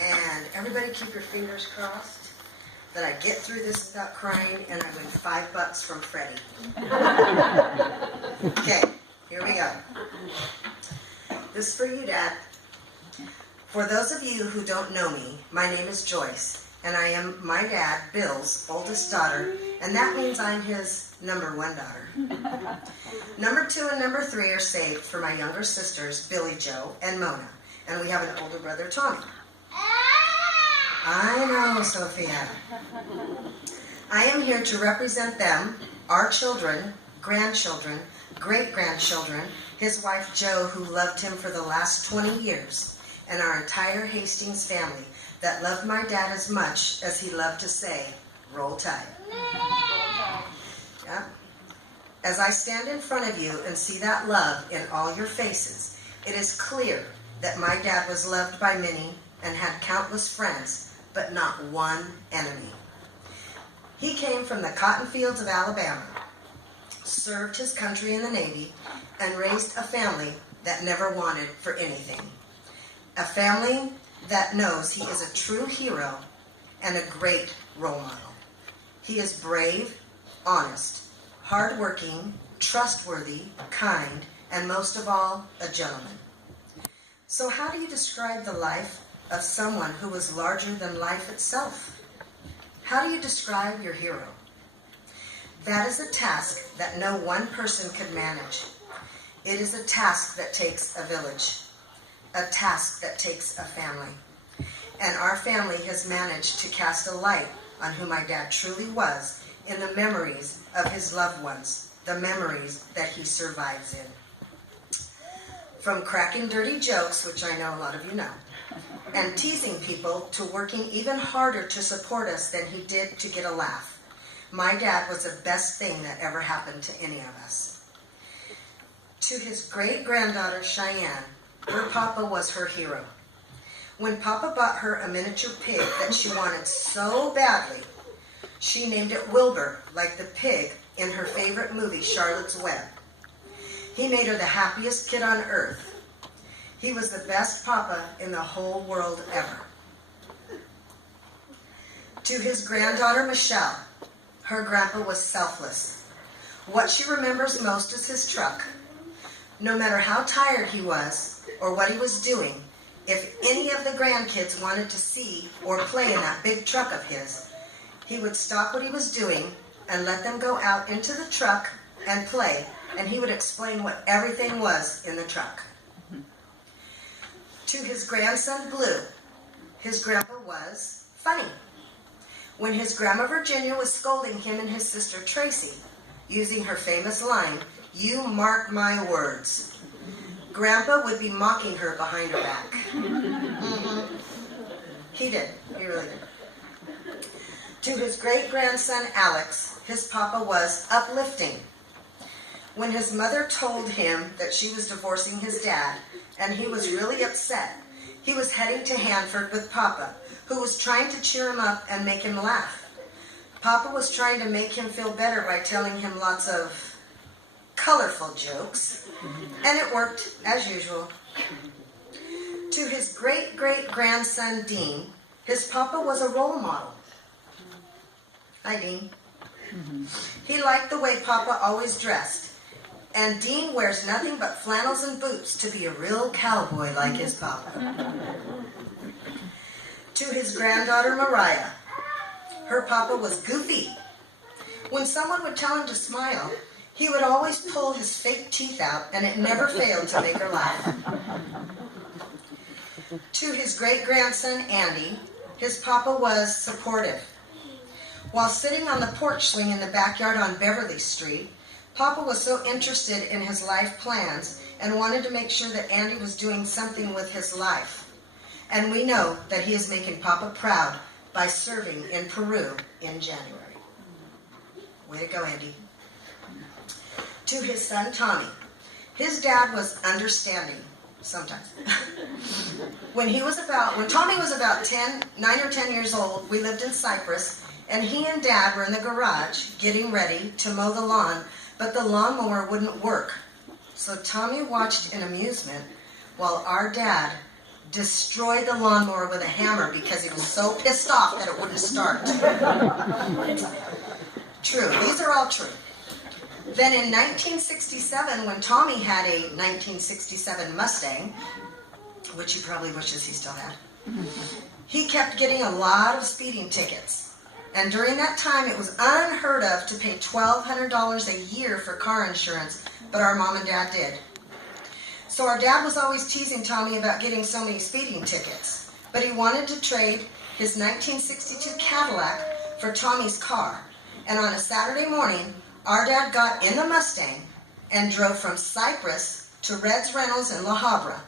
And everybody keep your fingers crossed that I get through this without crying and I win $5 from Freddie. Okay, here we go. This is for you, Dad. For those of you who don't know me, my name is Joyce, and I am my dad, Bill's oldest daughter, and that means I'm his number 1 daughter. Number 2 and number 3 are saved for my younger sisters, Billy Joe and Mona, and we have an older brother, Tommy. I know, Sophia. I am here to represent them, our children, grandchildren, great-grandchildren, his wife Jo, who loved him for the last 20 years, and our entire Hastings family that loved my dad as much as he loved to say, roll tide. Yeah. As I stand in front of you and see that love in all your faces, it is clear that my dad was loved by many and had countless friends, but not one enemy. He came from the cotton fields of Alabama, served his country in the Navy, and raised a family that never wanted for anything. A family that knows he is a true hero and a great role model. He is brave, honest, hardworking, trustworthy, kind, and most of all, a gentleman. So how do you describe the life of someone who was larger than life itself? How do you describe your hero? That is a task that no one person could manage. It is a task that takes a village, a task that takes a family. And our family has managed to cast a light on who my dad truly was in the memories of his loved ones, the memories that he survives in. From cracking dirty jokes, which I know a lot of you know, and teasing people to working even harder to support us than he did to get a laugh, my dad was the best thing that ever happened to any of us. To his great-granddaughter Cheyenne, her papa was her hero. When Papa bought her a miniature pig that she wanted so badly, she named it Wilbur, like the pig in her favorite movie, Charlotte's Web. He made her the happiest kid on earth. He was the best papa in the whole world ever. To his granddaughter Michelle, her grandpa was selfless. What she remembers most is his truck. No matter how tired he was or what he was doing, if any of the grandkids wanted to see or play in that big truck of his, he would stop what he was doing and let them go out into the truck and play, and he would explain what everything was in the truck. To his grandson Blue, his grandpa was funny. When his grandma Virginia was scolding him and his sister Tracy, using her famous line, "You mark my words," Grandpa would be mocking her behind her back. He did. He really did. To his great-grandson Alex, his papa was uplifting. When his mother told him that she was divorcing his dad, and he was really upset, he was heading to Hanford with Papa, who was trying to cheer him up and make him laugh. Papa was trying to make him feel better by telling him lots of colorful jokes, and it worked as usual. To his great-great-grandson Dean, his papa was a role model. Hi, Dean. He liked the way Papa always dressed, and Dean wears nothing but flannels and boots to be a real cowboy like his papa. To his granddaughter Mariah, her papa was goofy. When someone would tell him to smile, he would always pull his fake teeth out, and it never failed to make her laugh. To his great-grandson Andy, his papa was supportive. While sitting on the porch swing in the backyard on Beverly Street, Papa was so interested in his life plans and wanted to make sure that Andy was doing something with his life. And we know that he is making Papa proud by serving in Peru in January. Way to go, Andy. To his son Tommy, his dad was understanding sometimes. When Tommy was about 9 or 10 years old, we lived in Cyprus, and he and Dad were in the garage getting ready to mow the lawn, but the lawnmower wouldn't work. So Tommy watched in amusement while our dad destroyed the lawnmower with a hammer because he was so pissed off that it wouldn't start. True. These are all true. Then in 1967, when Tommy had a 1967 Mustang, which he probably wishes he still had, he kept getting a lot of speeding tickets. And during that time, it was unheard of to pay $1,200 a year for car insurance, but our mom and dad did. So our dad was always teasing Tommy about getting so many speeding tickets, but he wanted to trade his 1962 Cadillac for Tommy's car. And on a Saturday morning, our dad got in the Mustang and drove from Cypress to Red's Rentals in La Habra.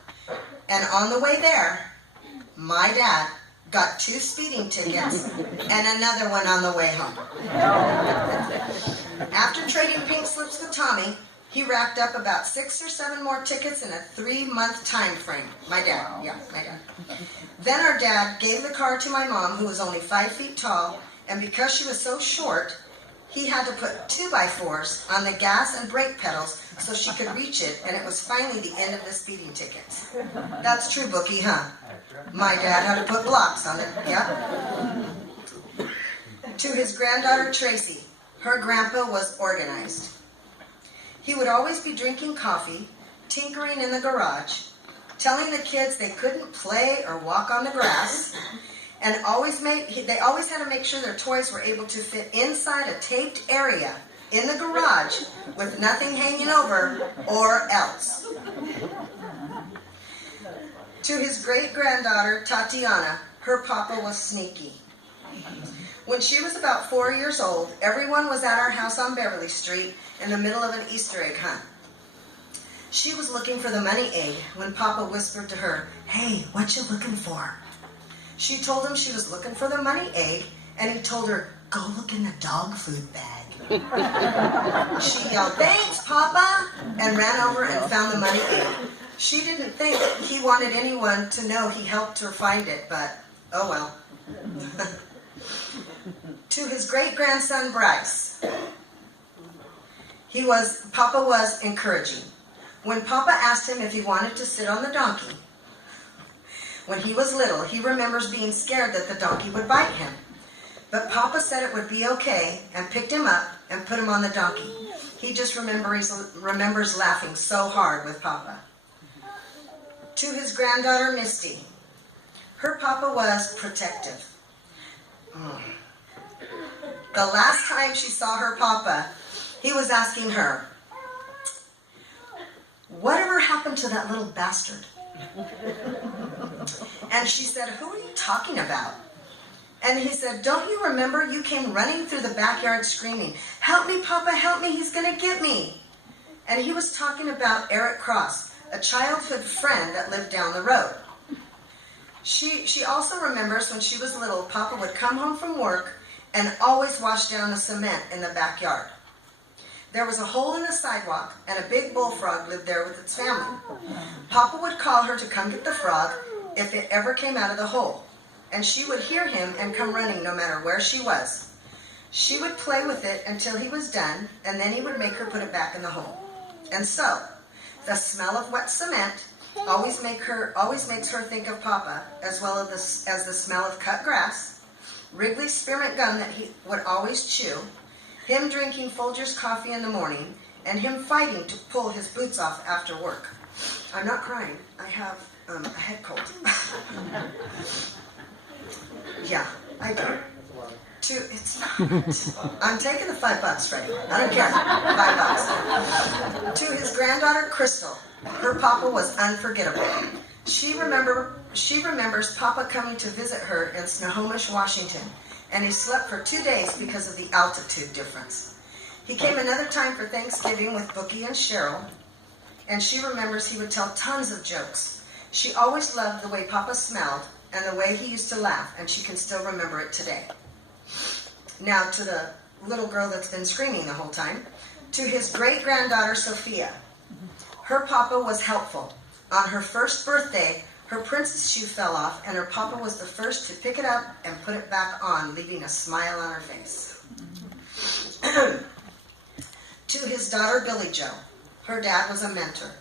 And on the way there, my dad got 2 speeding tickets and another one on the way home. After trading pink slips with Tommy, he racked up about 6 or 7 more tickets in a 3-month time frame. My dad. Then our dad gave the car to my mom, who was only 5 feet tall, and because she was so short, he had to put 2x4s on the gas and brake pedals so she could reach it, and it was finally the end of the speeding tickets. That's true, Bookie, huh? My dad had to put blocks on it, yeah. To his granddaughter, Tracy, her grandpa was organized. He would always be drinking coffee, tinkering in the garage, telling the kids they couldn't play or walk on the grass, and they always had to make sure their toys were able to fit inside a taped area in the garage with nothing hanging over or else. To his great-granddaughter, Tatiana, her papa was sneaky. When she was about 4 years old, everyone was at our house on Beverly Street in the middle of an Easter egg hunt. She was looking for the money egg when Papa whispered to her, "Hey, what you looking for?" She told him she was looking for the money egg, and he told her, "Go look in the dog food bag." She yelled, "Thanks, Papa," and ran over and found the money egg. She didn't think he wanted anyone to know he helped her find it, but oh well. To his great-grandson, Bryce, Papa was encouraging. When Papa asked him if he wanted to sit on the donkey, when he was little, he remembers being scared that the donkey would bite him. But Papa said it would be okay and picked him up and put him on the donkey. He just remembers laughing so hard with Papa. To his granddaughter, Misty, her Papa was protective. The last time she saw her Papa, he was asking her, "Whatever happened to that little bastard?" And she said, "Who are you talking about?" And he said, "Don't you remember you came running through the backyard screaming, 'Help me, Papa, help me, he's going to get me.'" And he was talking about Eric Cross, a childhood friend that lived down the road. She also remembers when she was little, Papa would come home from work and always wash down the cement in the backyard. There was a hole in the sidewalk, and a big bullfrog lived there with its family. Papa would call her to come get the frog if it ever came out of the hole, and she would hear him and come running no matter where she was. She would play with it until he was done, and then he would make her put it back in the hole. And so, the smell of wet cement always makes her think of Papa, as well as the smell of cut grass, Wrigley's spearmint gum that he would always chew, him drinking Folgers coffee in the morning, and him fighting to pull his boots off after work. I'm not crying. I have a head cold. Yeah, I do. It's not. I'm taking the $5, Freddie. I don't care. $5. To his granddaughter, Crystal, her Papa was unforgettable. She remembers Papa coming to visit her in Snohomish, Washington, and he slept for 2 days because of the altitude difference. He came another time for Thanksgiving with Bookie and Cheryl, and she remembers he would tell tons of jokes. She always loved the way Papa smelled and the way he used to laugh, and she can still remember it today. Now to the little girl that's been screaming the whole time. To his great-granddaughter, Sophia, her Papa was helpful. On her first birthday, her princess shoe fell off, and her Papa was the first to pick it up and put it back on, leaving a smile on her face. To his daughter, Billy Jo, her dad was a mentor.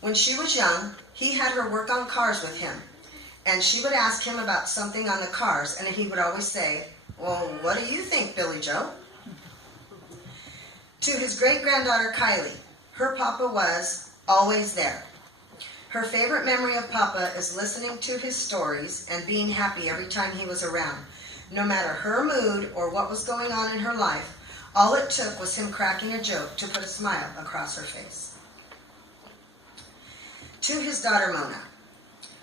When she was young, he had her work on cars with him, and she would ask him about something on the cars, and he would always say, "Well, what do you think, Billy Joe?" To his great-granddaughter Kylie, her papa was always there. Her favorite memory of Papa is listening to his stories and being happy every time he was around. No matter her mood or what was going on in her life, all it took was him cracking a joke to put a smile across her face. To his daughter Mona,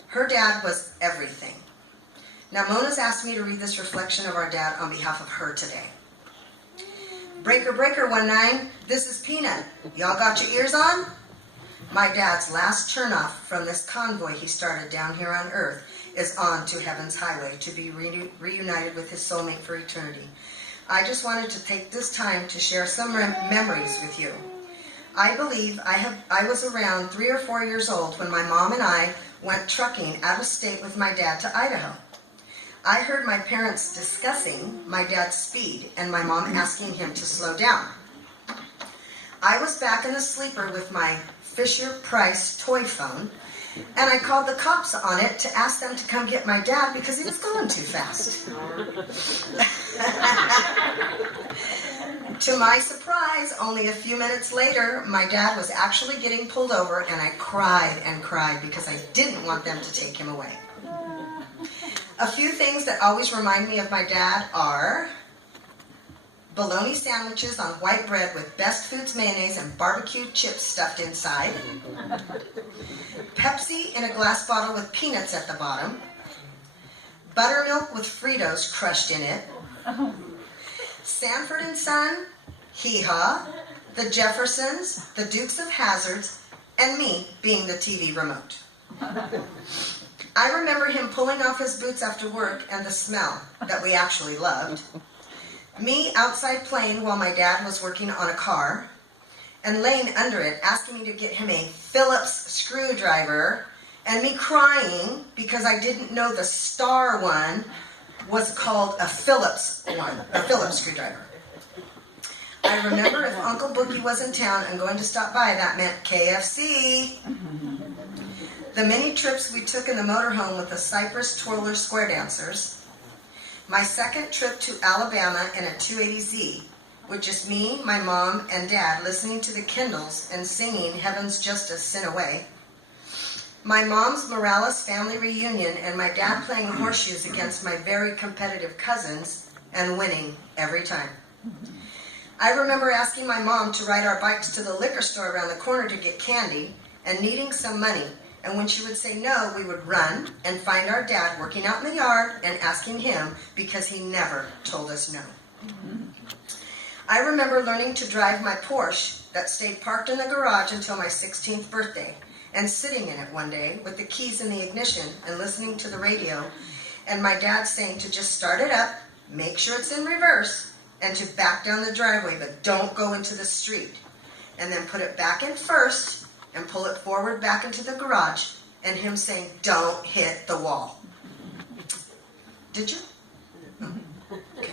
her dad was everything. Now Mona's asked me to read this reflection of our dad on behalf of her today. Breaker, breaker, 1-9, this is Peanut. Y'all got your ears on? My dad's last turnoff from this convoy he started down here on earth is on to heaven's highway to be reunited with his soulmate for eternity. I just wanted to take this time to share some memories with you. I believe I was around 3 or 4 years old when my mom and I went trucking out of state with my dad to Idaho. I heard my parents discussing my dad's speed and my mom asking him to slow down. I was back in the sleeper with my Fisher-Price toy phone, and I called the cops on it to ask them to come get my dad because he was going too fast. To my surprise, only a few minutes later, my dad was actually getting pulled over, and I cried and cried because I didn't want them to take him away. A few things that always remind me of my dad are bologna sandwiches on white bread with Best Foods mayonnaise and barbecue chips stuffed inside, Pepsi in a glass bottle with peanuts at the bottom, buttermilk with Fritos crushed in it, Sanford and Son, Hee Haw, the Jeffersons, the Dukes of Hazzards, and me being the TV remote. I remember him pulling off his boots after work and the smell that we actually loved. Me outside playing while my dad was working on a car and laying under it asking me to get him a Phillips screwdriver, and me crying because I didn't know the star one was called a Phillips screwdriver. I remember if Uncle Bookie was in town and going to stop by, that meant KFC. The many trips we took in the motorhome with the Cypress Twirler Square Dancers. My second trip to Alabama in a 280Z, with just me, my mom, and dad listening to the Kindles and singing Heaven's Just a Sin Away. My mom's Morales family reunion and my dad playing horseshoes against my very competitive cousins and winning every time. I remember asking my mom to ride our bikes to the liquor store around the corner to get candy and needing some money. And when she would say no, we would run and find our dad working out in the yard and asking him because he never told us no. I remember learning to drive my Porsche that stayed parked in the garage until my 16th birthday and sitting in it one day with the keys in the ignition and listening to the radio and my dad saying to just start it up, make sure it's in reverse, and to back down the driveway but don't go into the street, and then put it back in first and pull it forward back into the garage, and him saying, don't hit the wall. Did you? No. Okay.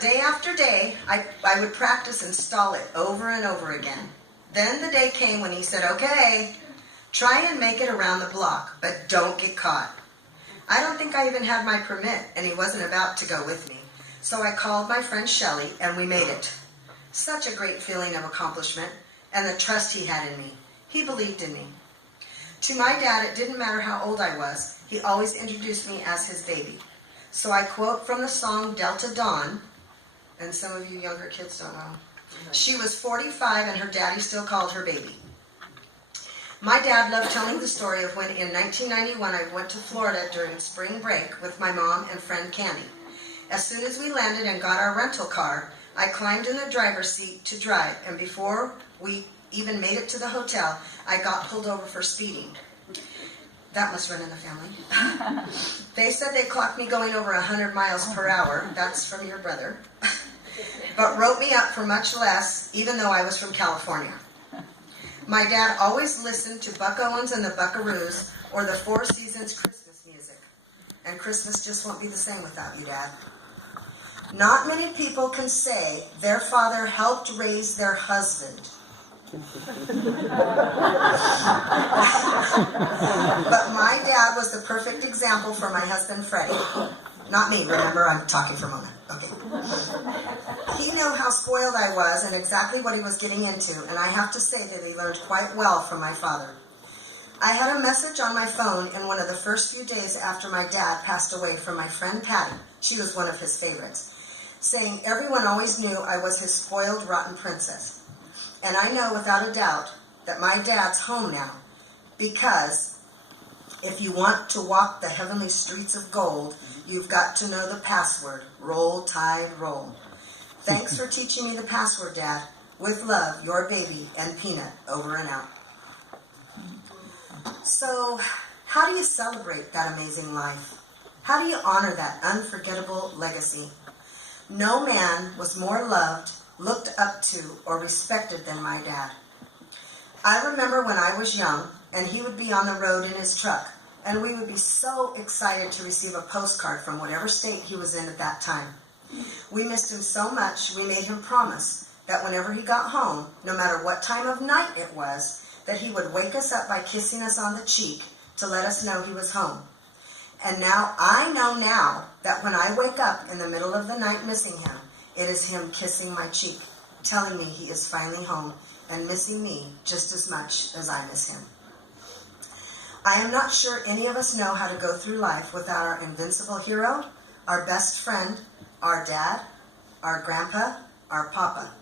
Day after day, I would practice and stall it over and over again. Then the day came when he said, okay, try and make it around the block, but don't get caught. I don't think I even had my permit, and he wasn't about to go with me. So I called my friend Shelley, and we made it. Such a great feeling of accomplishment. And the trust he had in me. He believed in me. To my dad, it didn't matter how old I was. He always introduced me as his baby. So I quote from the song Delta Dawn, and some of you younger kids don't know. She was 45 and her daddy still called her baby. My dad loved telling the story of when in 1991 I went to Florida during spring break with my mom and friend Candy. As soon as we landed and got our rental car, I climbed in the driver's seat to drive, and before we even made it to the hotel, I got pulled over for speeding. That must run in the family. They said they clocked me going over 100 miles per hour. That's from your brother. But wrote me up for much less, even though I was from California. My dad always listened to Buck Owens and the Buckaroos or the Four Seasons Christmas music. And Christmas just won't be the same without you, Dad. Not many people can say their father helped raise their husband But my dad was the perfect example for my husband, Freddie. Not me, remember, I'm talking for Mona. Okay. He knew how spoiled I was and exactly what he was getting into, and I have to say that he learned quite well from my father. I had a message on my phone in one of the first few days after my dad passed away from my friend Patty. She was one of his favorites, saying everyone always knew I was his spoiled, rotten princess. And I know without a doubt that my dad's home now, because if you want to walk the heavenly streets of gold, you've got to know the password. Roll, Tide, roll. Thanks for teaching me the password, Dad. With love, your baby and Peanut. Over and out. So, how do you celebrate that amazing life? How do you honor that unforgettable legacy? No man was more loved, looked up to, or respected than my dad. I remember when I was young, and he would be on the road in his truck, and we would be so excited to receive a postcard from whatever state he was in at that time. We missed him so much, we made him promise that whenever he got home, no matter what time of night it was, that he would wake us up by kissing us on the cheek to let us know he was home. And now I know now that when I wake up in the middle of the night missing him, it is him kissing my cheek, telling me he is finally home and missing me just as much as I miss him. I am not sure any of us know how to go through life without our invincible hero, our best friend, our dad, our grandpa, our papa.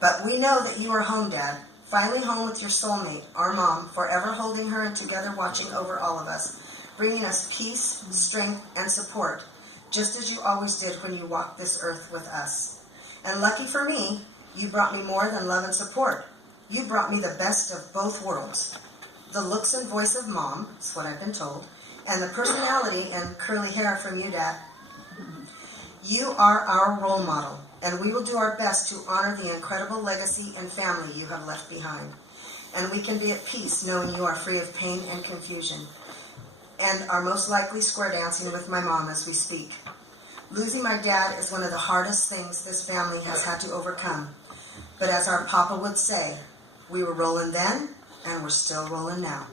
But we know that you are home, Dad, finally home with your soulmate, our mom, forever holding her and together watching over all of us, bringing us peace, strength, and support, just as you always did when you walked this earth with us. And lucky for me, you brought me more than love and support. You brought me the best of both worlds. The looks and voice of Mom, that's what I've been told, and the personality and curly hair from you, Dad. You are our role model, and we will do our best to honor the incredible legacy and family you have left behind. And we can be at peace knowing you are free of pain and confusion, and are most likely square dancing with my mom as we speak. Losing my dad is one of the hardest things this family has had to overcome. But as our papa would say, we were rolling then, and we're still rolling now.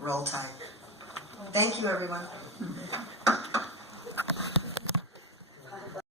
Roll Tide. Thank you, everyone.